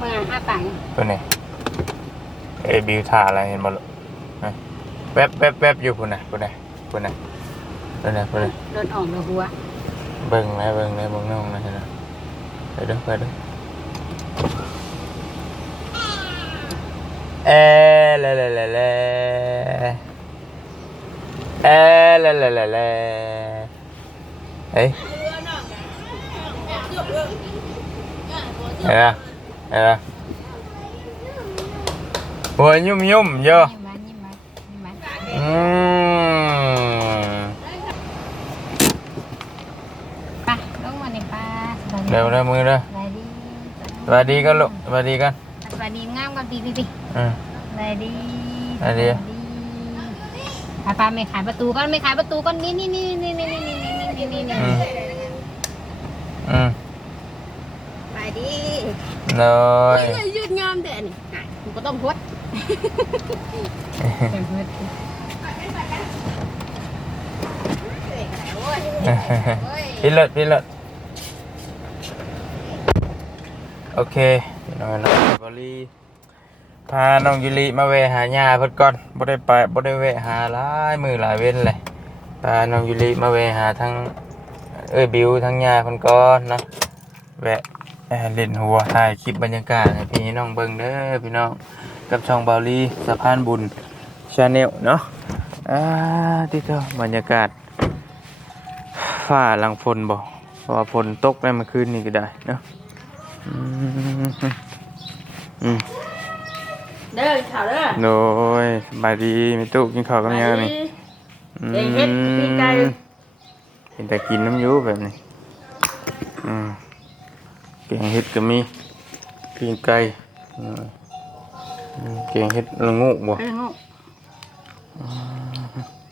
มาห้าตังค์ตัวนี้เอยบิวท่าอะไรเห็นบ่ลูกนะแวบแวบแวบอยู่พุ่นน่ะพุ่นน่ะพุ่นน่ะพุ่นน่ะพุ่นน่ะโดนออกเลยหัวเบิ่งนะเบิ่งนะเบิ่งน้องนะเห็นบ่ไปเด้อไปเด้อเอเลเลเลเลเอเลเลเลเลเฮ้ยเห็นปะ เห็นปะหัวยุ่มยุ่มๆเยอะยิ้มมายิ้มมายิ้มมาอืมไปลงมาในป้าสบายดีเร็วเร็วมือเร็วสบายดีสวัสดีกันลูกสวัสดีกันสบายดีงามกันดีดีดีอืม สบายดีสบายดี ไปป้าไม่ขายประตูก่อนไม่ขายประตูก่อนนี่นี่นี่นี่นี่นี่นี่นี่นี่นี่อืมอืมสบายดี เลยเฮ้ยยืดงามแต่นี่อะมันก็ต้องพดเป็นพดพี่เลิศพี่เลิศโอเคพี่น้องนะบริพาน้องยุริมาเวะหาญาเพิ่นก่อนบ่ได้ไปบ่ได้แวะหาหลายมือหลายเว้นเลยพาน้องยุริมาเวะหาทั้งเอ้ยบิวทั้งญาเพิ่นก่อนเนาะแวะ เอ่อเล่นหัวถ่ายคลิปบรรยากาศให้พี่น้องเบิ่งเด้อพี่น้องกับช่องเบาลีสะพานบุญชาแนลเนาะอ่าที่เท่าบรรยากาศฝ้าหลังฝนบ่เพราะว่าฝนตกได้เมื่อคืนนี้ก็ได้เนาะอืมอืมเด้อข่าวเด้อโดยสบายดีมีตู้กินข้าวกับยังนี่อืมเด็กเฮ็ดปีไก่เห็นแต่กินน้ำอยูแบบนี้อืมแกงเห็ดก็มีปีนไก่อืมอืมแกงเห็ดละงูบ่ไอ้งู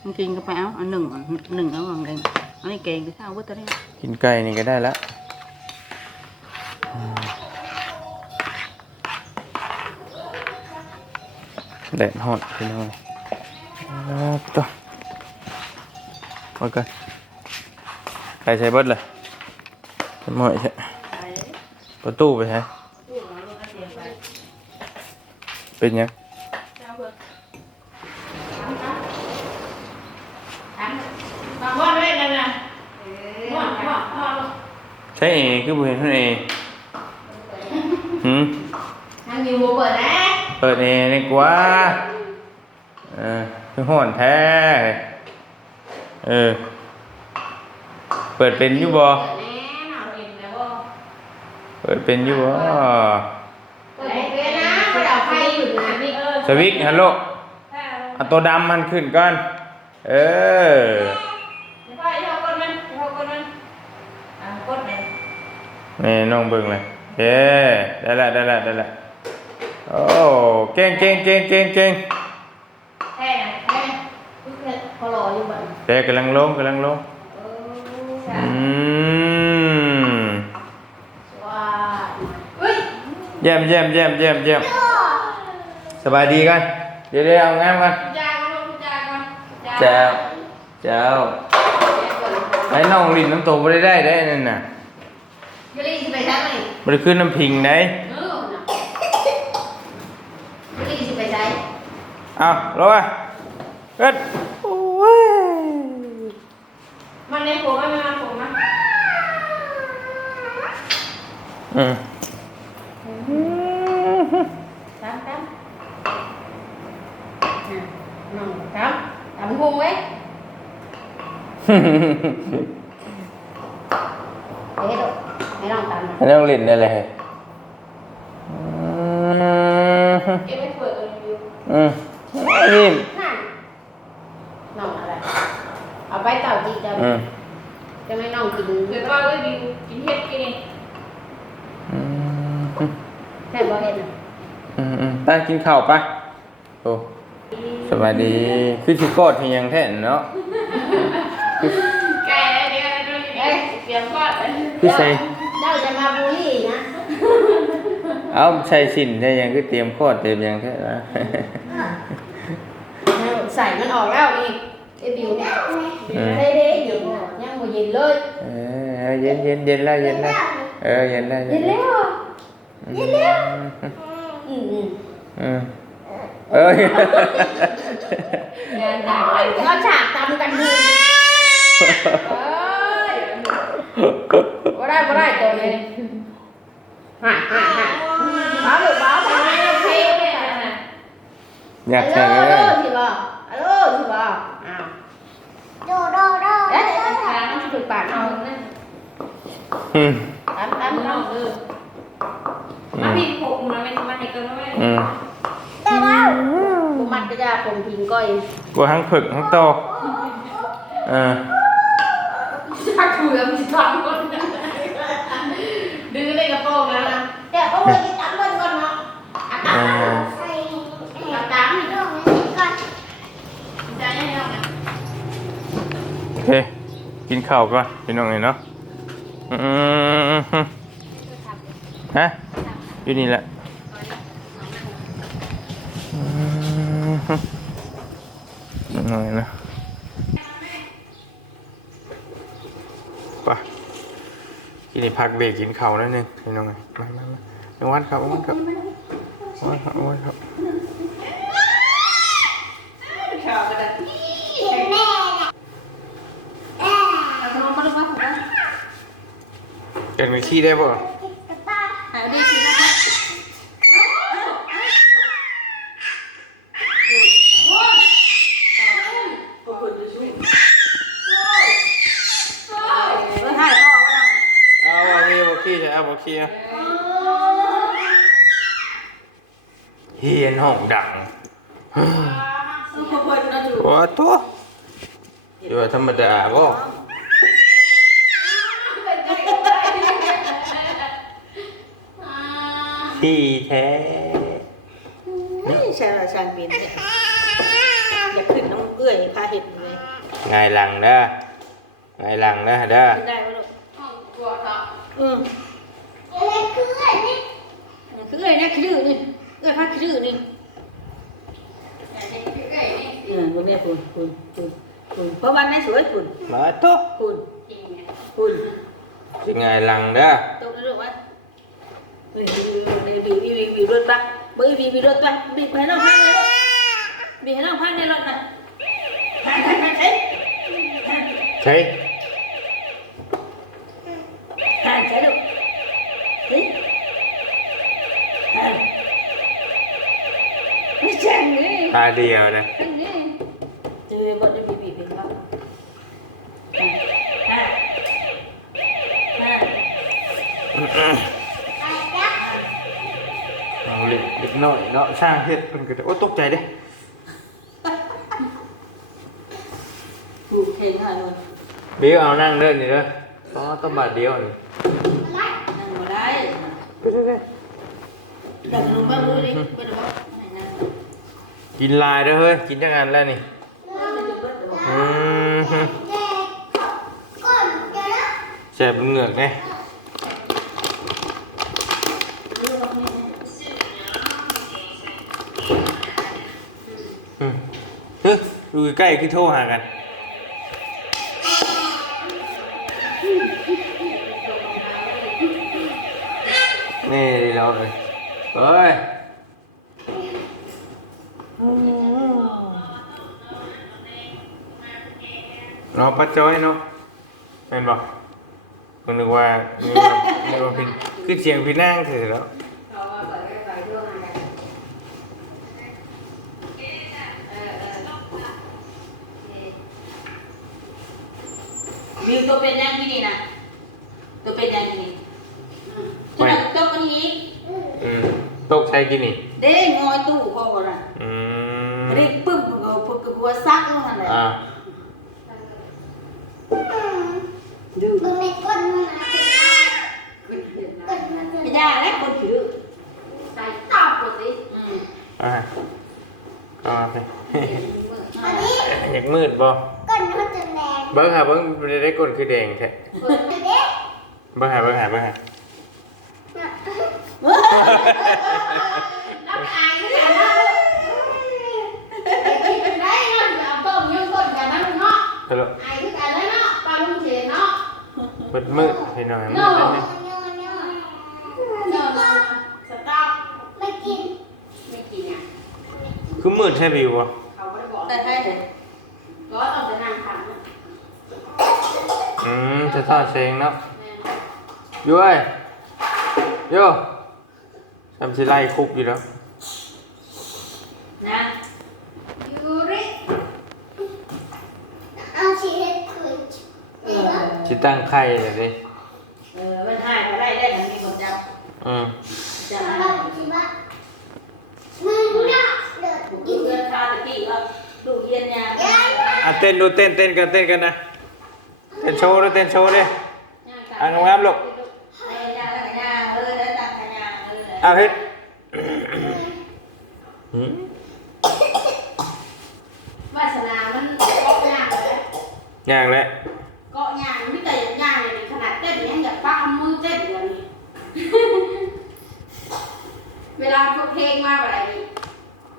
มันกินก็ไปเอาอันหนึ่งอันหนึ่งเอาอันเองอันนี้เก่งไปเท่าว่าตัวนี้กินไก่นี่ก็ได้ละอืมแดดฮอดพี่น้องครับตัวมากันใครใช้เบิดเลยใช่ไหมใช่ ประตูไปใช่เป็นยังใช่เอคือบุเท่านเอหืมนั่งอยู่บ่เปิดนะเปิดเอนี่กว่าเออคือห่อนแท้เออ เปิดเป็นยูบ่แน่นอนเห็นแล้วบ่ เปิดเป็นอยู่บ่เปิดเลยนะเดี๋ยวไฟอยู่นะนี่เออสวิกฮัลโหลเอาตัวดำมันขึ้นก่อน เออพ่ออย่าคนมันอย่าคนมันอะกดเลยนี่น้องเบิ่งเลยเย้ได้ละได้ละได้ละโอ้เก่งเก่งเก่งเก่งเก่งแค่แค่ทุกคนพอรออยู่บ่แต่กำลังลงกำลังลงเอออืม ว้าเฮ้ย เยี่ยมเยี่ยมเยี่ยมเยี่ยมเยี่ยมสบายดีกัน เดี๋ยวเดี๋ยวเอางามกันจ้นลูกจ้าก่อนเจ้าเจ้าไอ้น้องลินน้ำโตไม่ได้ได้ได้นั่นน่ะยูรีสิไปใช้ไหมมันขึ้นน้ำพิงได้เออยูรีสิไปใช้เอาลงมาเอ็ดโอ้ยมันในผมมันมาผมมันอืม ตามตาม น้องครับตำหงเว้ยเฮ้ยลูก ไม่ต้องตำนะไอ้น้องลิ้นได้เลยอืมเก็บไว้เปิดตัวรีวิวอืมนี่นั่นน้องอะไร เอาไปเต่าจีจะอืมจะไม่น้องกินเดี๋ยวก็รีวิวกินเฮ็ดกินเองอืมแค่บ่เห็นน่ะอืมอืมไปกินข้าวปะโอ้สวัสดี คือสิโกดเพียงแท่นเนาะ ไก่อะไรเนี่ยอะไรเนี่ยเตรียมก่อนเลยคือใส่เจ้าจะมาบูลลี่นะ เอาใส่สินได้ยังคือเตรียมโคตรเตรียมหยังแท้นะใส่มันออกแล้วนี่ไอ้บิวเนี่ยเด้เด้อยู่ยังบ่เย็นเลยเออเย็นเย็นเย็นแล้วเย็นแล้วเออเย็นแล้วเย็นแล้วออืมอืมอืมอืมเอ้ยงานหนักเอาฉากตำกันดูเอ้ย บ่ได้บ่ได้ตัวนี้ฮ่าฮ่าฮ่าบ้าหรือบ้าบ้าโอเคเนี่ยนะอยากแข่งลกันโหลเลยสิบ่ฮัลโหลสิบ่อ้าวโดโดโดแล้วเดี๋ยวทางมันสิถูกปากเอานั่นอืมตำตำตำเอออืมาพี่ผมนะไม่มาให้เกินไม่อืมแต่เราผมมันก็จะผมทิ้งก้อยกลัวทั้งผึกทั้งโตอ่า คุยแล้วมีสองคนดึงเลยกระโปรงนะเดี๋ยวก็เลยจับมันก่อนเนาะอ่าใส่กระตังเรื่องนี้ก่อนจให้เราะโอเคกินข้าวก่อนพี่น้องเลยเนาะฮะอยู่นี่แหละอืมยังไงนะไป กินนี่พักเบรกกินข้าวนั่นนึงพี่น้องเลยมามามาน้องวันครับน้องวันครับน้องวันครับน้องวันครับชอบกันเห็นแม่เนี่ยแม่เอาขนมมาดูว่าผมว่าเกิดมีขี้ได้ป่ะ ห้องดังสู้พ่อเพื่อนนะจูว้าตัวอยู่ว่าธรรมดาบ่ที่แท้นี่ใช่ละชานเป็นเนี่ยอยากขึ้นน้ำเอื้อยพาเห็ดเลยไงหลังเด้อไงหลังเด้อเด้อขึ้นได้ไหมลูกอืมอะไรคืออันนี้คือเอ้ยเนี่ยคือนี่เอ้ยพาคือนี่อืม วันนี้คุณคุณคุณคุณเพราะวันนี้สวยคุณมาตัวคุณคุณสิไงหลังเด้อตรงนี้ลูกวะบีบีบีบีบีรถปะบีบีบีรถปะบีให้น้องพังเลยลูกบีให้น้องพังในรถนะพังพังพังเอ้ยใช่พังใช่ลูกเฮ้ยพังไม่ใช่เลยตาเดียวนะ พังเลยเจอบทบีบีเป็นว่าพังพัง เอา เล็กเล็กน้อยเนาะสร้างเฮ็ดเพิ่นก็จะโอ้ตกใจเด้ผูกเข่งค่ะนุ่นเบี้ยวเอานั่งเด้อนี่เด้อต้องต้องบาทเดียวนี่นั่งมาได้ไปเด้อดักลงบ้างดูดิไปดูว่าไหนนะกินลายเด้อเฮ้ยกินจังงานแล้วนี่อืมฮึเด็กก่อนจะนะแสบเหงือกแน่ ฮ้ยดูใกล้คือโทรหากัน นี่ดีแล้วเลยเฮ้ยเนาะป้าจ้อยเนาะเป็นบอกคนนึกว่านึกว่านึกว่าพินคือเสียงพินนั่งเถอะแล้ว วิวตัวเป็นยังที่นี่นะตัวเป็นยังที่นี่ตัวนั้น ตัวคนนี้อืมตกใช้กินนี่ เด้งอยตู้พ่อก่อนนะอืม รีบปึ้มเอาพวกหัวซักลงหันเลยอ่า ดูมึงในก้นมันอาจจะได้ก้นมันจะไม่ได้แล้วคนถือใส่ตอบหมดสิอืมอ่าก็ไป อันนี้ อยากมืดบ่ เบิ้งหาเบิ้งมัได้กลนคือแดงแท้เบิ้งหาเบิ้งหาเบิ้งหาฮัลโหลเปิดมือให้หน่อยมือนิดนึงคือมืดใช่ไหมวะ อืมจะทอดเสียงเนาะอยู่เอ้ยโยทำสิไล่คุกอยู่แล้วนะยูริเอาชีเฮ็ดคุยเออสิตั้งไข่เลยดิเออมันหายไปได้ได้กันมีคนจับอืมจับเอามาชีวะมึงน่ะเดือดถูกกินเพื่อนคาตะกี้ว่าลูกเย็นยายายอะเต้นดูเต้นเต้นกันเต้นกันนะเต้นโชว์ด้วยเต้นโชว์ดิอะงามๆลูกเอ้ยยาแล้วกันยาเออแล้วตังกันยาเออเอาเฮ็ดหืมวาสนามันเกาะยางเลยย่างแล้วเกาะยางไม่แต่ยางเลยขนาดเต้นยังอยากป้ามือเต้นอย่างนี้เวลาพวกเพลงมาอะไรนี่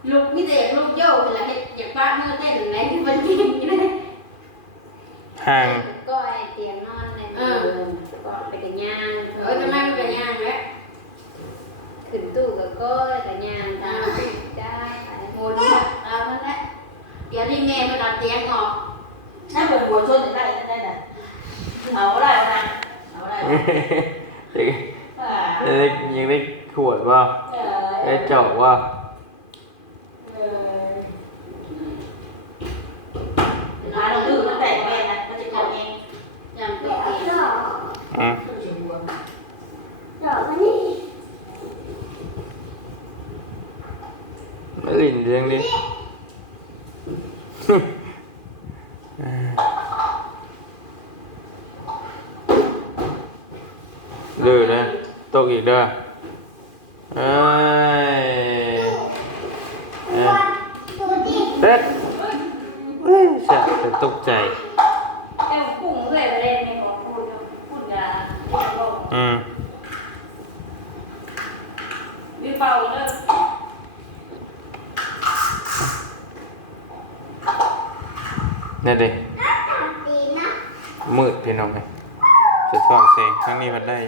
ลูกมิเตลูกโย่เวลาเฮ็ดอยากป้ามือเต้นอะไรที่มันจริงเลยห่าง ก็ไอเตียงนอนเลย เออ ก็ไปกันย่าง เออทำไมมันเป็นยางแล้ว ขึ้น ตู้ก็ก็กันย่างตามได้โหดเนี่ยเอามันแหละเดี๋ยวนี่แม่มันเอาเตียงออกถ้าเปิดหัวชนได้ได้ได้เอาได้นะเอาได้ เด็กยังได้ยังได้ขวดบ่ได้จอกบ่ หาเราดูมันแตกไปนะมันจะกดเองยังตัวเอง ดอก อืม ดอกมันนี่ ไม่ลินเรื่องดิเดือเลยตกอีกเด้อเอ้ยเอ้ย ตัวดิ เด็ดเฮ้ยจะจะตกใจ แต่กุ้งเลยไปเล่นในหัวพูดพูดยา อืม วิเป่าเลย นี่ดิ ดีนะ มืดพี่น้องไงจะทอดแสงครั้งนี้มันได้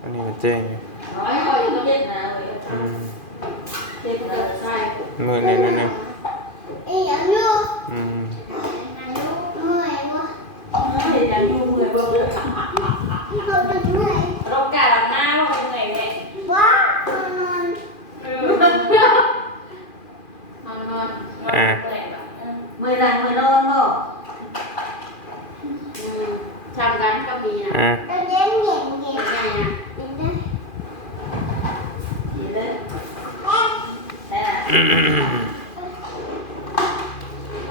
ครั้งนี้มันแจ้งอยู่น้อยคอยอยู่เล่นนะอืมเล่นเลยใช่มืดนิดนึงไอ้ยังอยู่อืมยังอยู่เมื่อยวะเห็นยังอยู่มือเบิ่งเขาจะเมื่อ ยเราแก่หลังหน้าว่าเป็นไงเนี่ยว้ามันนอนนอนนอนมือหลังมือนอนก็ทำกันก็มีนะอ่าตอนเย็นเย็นเย็นไงอะเย็นนะดีเลยแต่ว่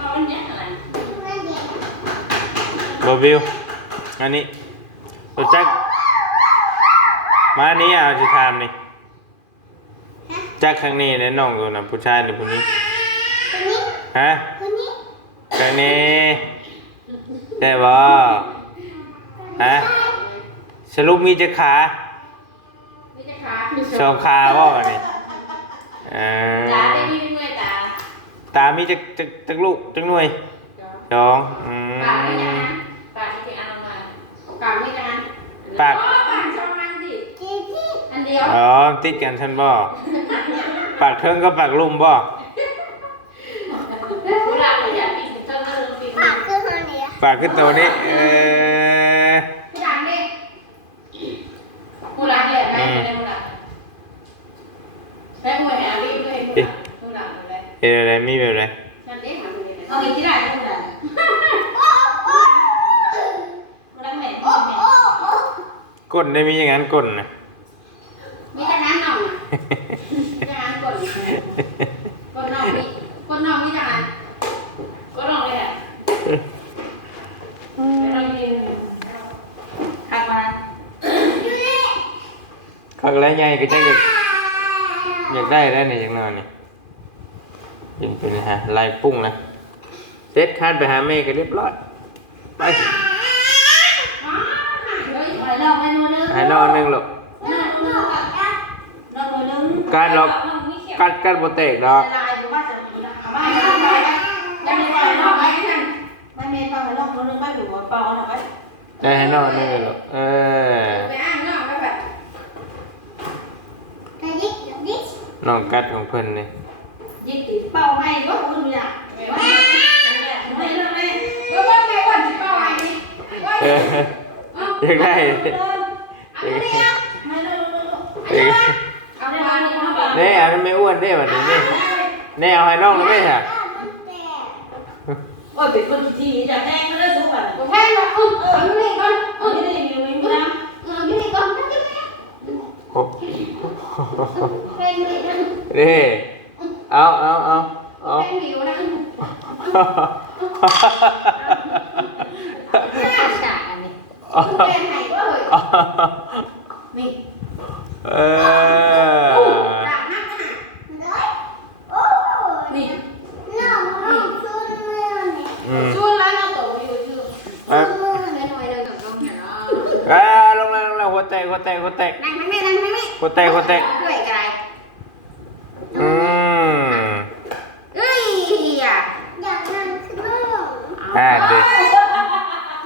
ามันเนี่ยอะไรเมื่อเย็นบอวิวอันนี้ตัวจักมาอันนี้เอาจะทำนี่จักครั้งนี้แน่น้องตัวน่ะผู้ชายหรือผู้หญิงคนนี้ฮะคนนี้ครั้งนี้ใช่บ่ ฮะสรุปมีจักขานี่จะขาสองขาบ่อันนี้เออตาได้มีเมื่อยตาตามีจักจักจักลูกจักหน่วยสองอืมปากไม่ยังปากที่อันมาปากไม่ยังปากปากช่องนั้นดิเจ๊ที่อันเดียวอ๋อติดกันฉันบ่ปากเทิงก็ปากลุ่มบ่เวลาเราอยากกินเจ้าเรื่องกินปากคือคนนี้ปากขึ้นตัวนี้เออ ผู้ดังดิผู้ดังเลยไหมไม่ได้ผู้ดังแม่มวยหาวิ่งเลยผู้ดังผู้ดัง เลยเป็นอะไรมีแบบอะไรนั่นเองหางเลยเอาอีกที่ไหนผู้ดังโอ้โอ้ผู้ดังแม่โอ้โอ้โอ้ก้นได้มีอย่างนั้นก้นนะมีแต่นั้นหน่องแต่นั้นก่อนก่อนนอกมีก่อนนอกมีแต่นั้นก่อนนอกเลยแหละเรายืนทักมาข้างไรใหญ่ก็จะอยากอยากได้แล้วเนี่ยอย่างนอนนี่ย งไปเลยฮะลายปุ้งนะเซ็ตคาดไปหาแม่ก็เรียบร้อยไปเฮ้ยไปแล้วไปนู่นนึงหานอนหนึงหรอกนอนนู่นนอนนู่นนึงการหรอกกัดกัดโบเตกดอกลายอยู่บ้านจะมีนะเอาบ้านเอาไปยังไม่ไปนอกไปนั่นไม่เมย์เป่าไปนอกนู่นนึงบ้านอยู่เป่าเอาไปได้ให้นอนหนึงหรอกเออไปอ้างนอกไปแบบกระดิกกระดิกน้องกัดของเพิ่นนี่ยิงติด เป้าไม่ก็คุณอยากไม่ว่าไม่เรื่องเลยว่าว่าไงว่าติดเป้าไม่นี่ว่าเออยังไงเอาเรื่องมาเรื่องเอาเรื่องเอาเรื่องเอาเรื่องแน่อันนั้นไม่อ้วนได้แบบนี้นี่แน่เอาให้น้องเลยไหมฮะโอ้ยเป็นคนที่จะแทงก็ได้สู้กันแทงนะอือเอาอยู่นี่ก่อนเอาอยู่นี่อยู่นี่นะเอาอยู่นี่ก่อนนั่นนี่ เอาเอาเอาเอาแทงอยู่นะจ่าอันนี้แทงไหนวะเฮ้ยนี่เออด่านักนะนี่อืมช่วงร้านเราโตอยู่ชื่ออะน้อยๆเลยกับน้องเนาะอ่าลงแล้วลงแล้วหัวแตกหัวแตกหัวแตกนั่งทั้งนี้นั่งทั้งนี้หัวแตกหัวแตก ด้วยกัน อืม เอ้ยอะ อ่าเด็ก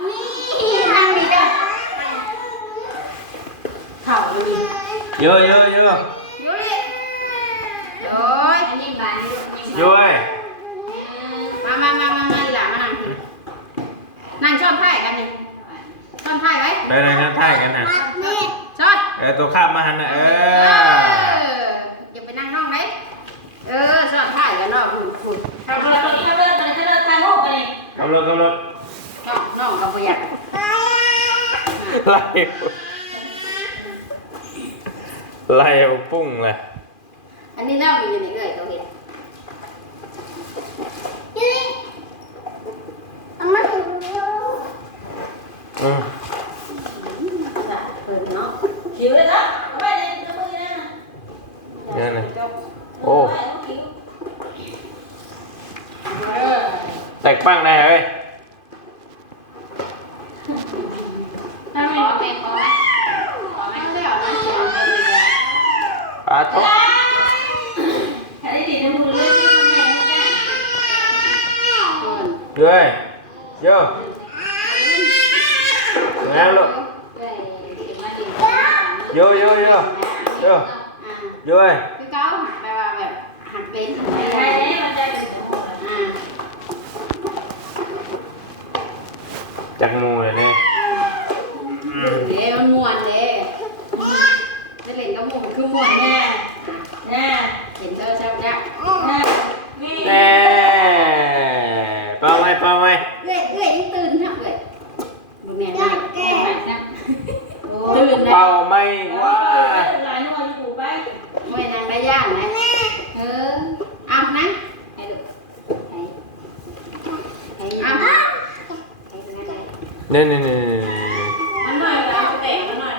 นี่นั่งนี่กันเข่าอยู่นี่ เยอะเยอะเยอะ อยู่นี่โอ้ย อันนี้บานนี่ เยอะ มามามามามาหล่ะมานั่งนั่งชอบท่ายกันนี่ชอบท่ายไว้ ได้ได้ครับท่ายกันนะ ชอบ เออตัวข้ามมาหันนะเอ เอ อ ออย่าไปนั่งน้องไหนเออชอบท่ายกันเนาะฝุ่นฝุ่น กำลังกำลัง น้องน้องก็บ่อยาก ไล่เอาปุ้งเลยอันนี้น้องอยู่นี่เลยตัวเห็น อืม เปิดเนาะ เนี่ยนะโอ้ เออ แตกปังได้เฮ้ย ถ้าไม่ขอไม่ขอขอไม่ได้เอานะเอาไปเลย ปลาทุก ให้ดีนะมึงเล่นที่มันแม่ไม่ได้ เย้ยเยอะแล้วลูกเยอะเยอะเยอะเยอะเยอะ คือเขาหักไปว่าแบบหักเป็นไม่ได้มันจะเป็นอ่า จังมูเลยนี่อืม เด้มันม่วนเด้จะเล่นกับหมูคือม่วนแน่แน่เห็นเธอชอบเนี่ยแน่นี่ แน่เป่าไหมเป่าไหม เอ้ยเอ้ยยังตื่นทักเลยบุญแม่นะตื่นนะ เป่าไหมว่า ไม่นางได้ย่างนะเออเอานะให้ดูให้ให้เอาให้นั่งได้ เนี่ยเนี่ยเนี่ยมันหน่อยแล้วแตกมันหน่อย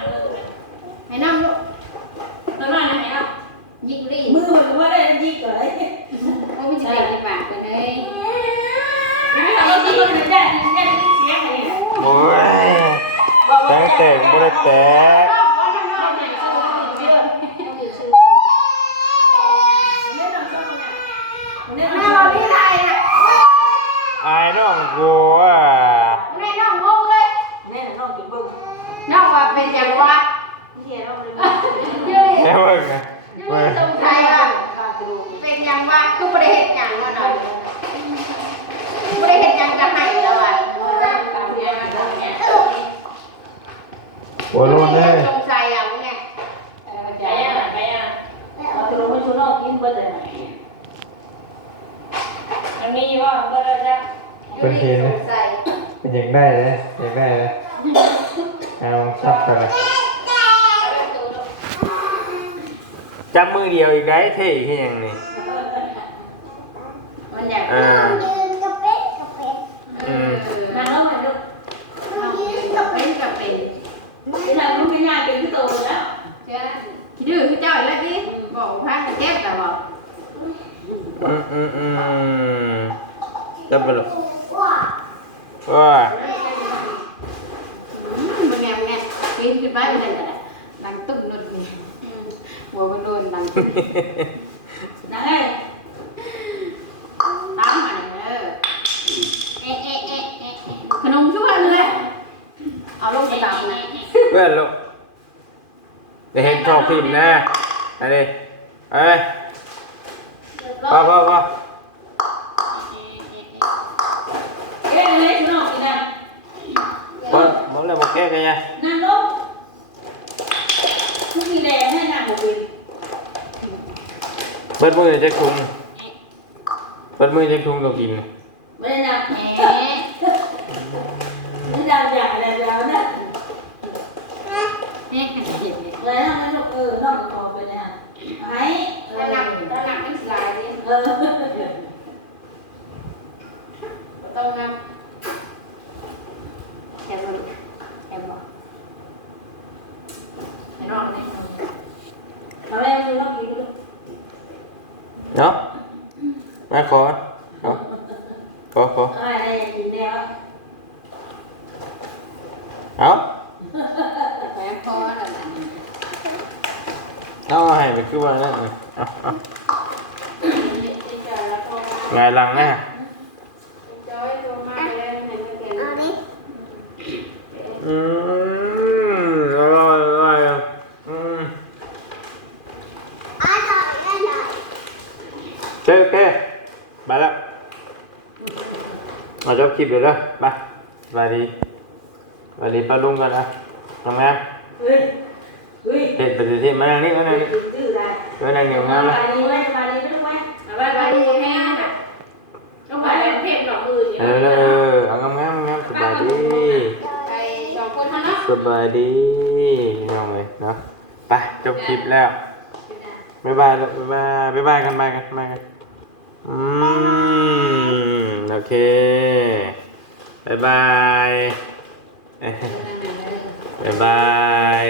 ให้นั่งลูกตัวหน่อยนะให้นั่งยิกรีมือมันว่ได้ยิกเลยโอ้ไม่ใช่ในปากกันเลยเราที่มันจะยินได้ยินเสียงอะไรโอ้ยแตกแตกบ่ได้แตกเนี่ยแม่เราที่ไรนะอายน้องกูอะ แม่น้องงงเลย เนี่ยน้องกินบึ้ง น้องว่าเป็นอย่างวะ เฮียน้องเลย ยืน แค่เบิ่งอะเบิ่ง สงสัยว่าเป็นอย่างวะคือประเด็นอย่างวะหน่อยประเด็นอย่างกันไหนแล้วอะ โอ้ยรุ่นเลย สงสัยอย่างไง ไปอะไปอะเราจะรู้ว่าชุนอกกินเบิ้ลเลยมันมีว่าก็ได้จ้ะ เป็นที ส นะ งสัย เป็นอยากได้เลยอยากได้เลยเอาซับไปเลยจับมือเดียวอีกได้ เท่แค่ยังนี่มันอยากอ่านางน้องเหมือนลูกเป็นกับเป็นที่นางลูกไม่ง่ายเป็นที่โตแล้วเจ้าคิดดื้อคือเจ้าอีกแล้วดิบอกพักเจ็บแต่บอกอืมอืมอืมจับไปเลยว้ามันแง่แง่กินขึ้นไปมันเลยดังตุ้มนุ่นนี่หัว มันโดนดังตุ้มนางไอ้ตามมาเลยเอ๊ะเอ๊ะเอ๊ะเอ๊ะขนมช่วยเลยเอาลงไปตามนะเพื่อนลูกเดี๋ยวเห็นชอบพิมพ์นะอันนี้เอ้ยป้าป้าป้าเอ๊ะเลยชุนอกกินนะป้าบอกเลยบอกแก้กันยังนั่งลงทุกทีแดงให้นั่งหมด เลยเปิดมือจะคุงเปิดมือจะคุงต้องกินไม่ได้นั่งแหมเอ๊ะไม่ได้อยากอะไรแล้วนะเนี่ยขนาดเด็กเนี่ยเลยนั่งนั่งเออนั่งคอไปเลยไอ้เออถ้าหนักถ้าหนักไม่สลายดิเออต้องนับ แอบบอกแอบบอก ให้น้องได้ เอาแล้วชุนอกกินดู เนาะมาขอเนาะขอขอ อะไรกินแล้ว เอา แผลคอนั่นแหละ เอาให้ไปคือว่านั่นเอาเอา ที่จะรับพอ ไงลังนะ จอยตัวมาแล้วเห็นมันเป็น อืมอร่อยอร่อยอืมเจ๊โอเคไปแล้ว มาจบคลิปเลยเด้อไปสวัสดีสวัสดีป้าลุงกันนะทำงานเฮ้ยเฮ้ยเด็ดปฏิทินมานั่งนี่มานั่งนี่ดื้อได้มานั่งเหนียวสงานบาละยดีไหมสบายดีไหมเอาไว้ไว้ดีแห้งน่ะต้องไปแล้วเทพหนองมือเออเออเอางามงามงามสบายดีไปสองคนเท่านั้นสบายดีน้องเลยเนาะไปจบคลิปแล้วบ๊ายบายลูกบ๊ายบายบ๊ายบายกันบายกันบายกันอืมโอ เคบ๊ายบายเอ้ยบ๊ายบาย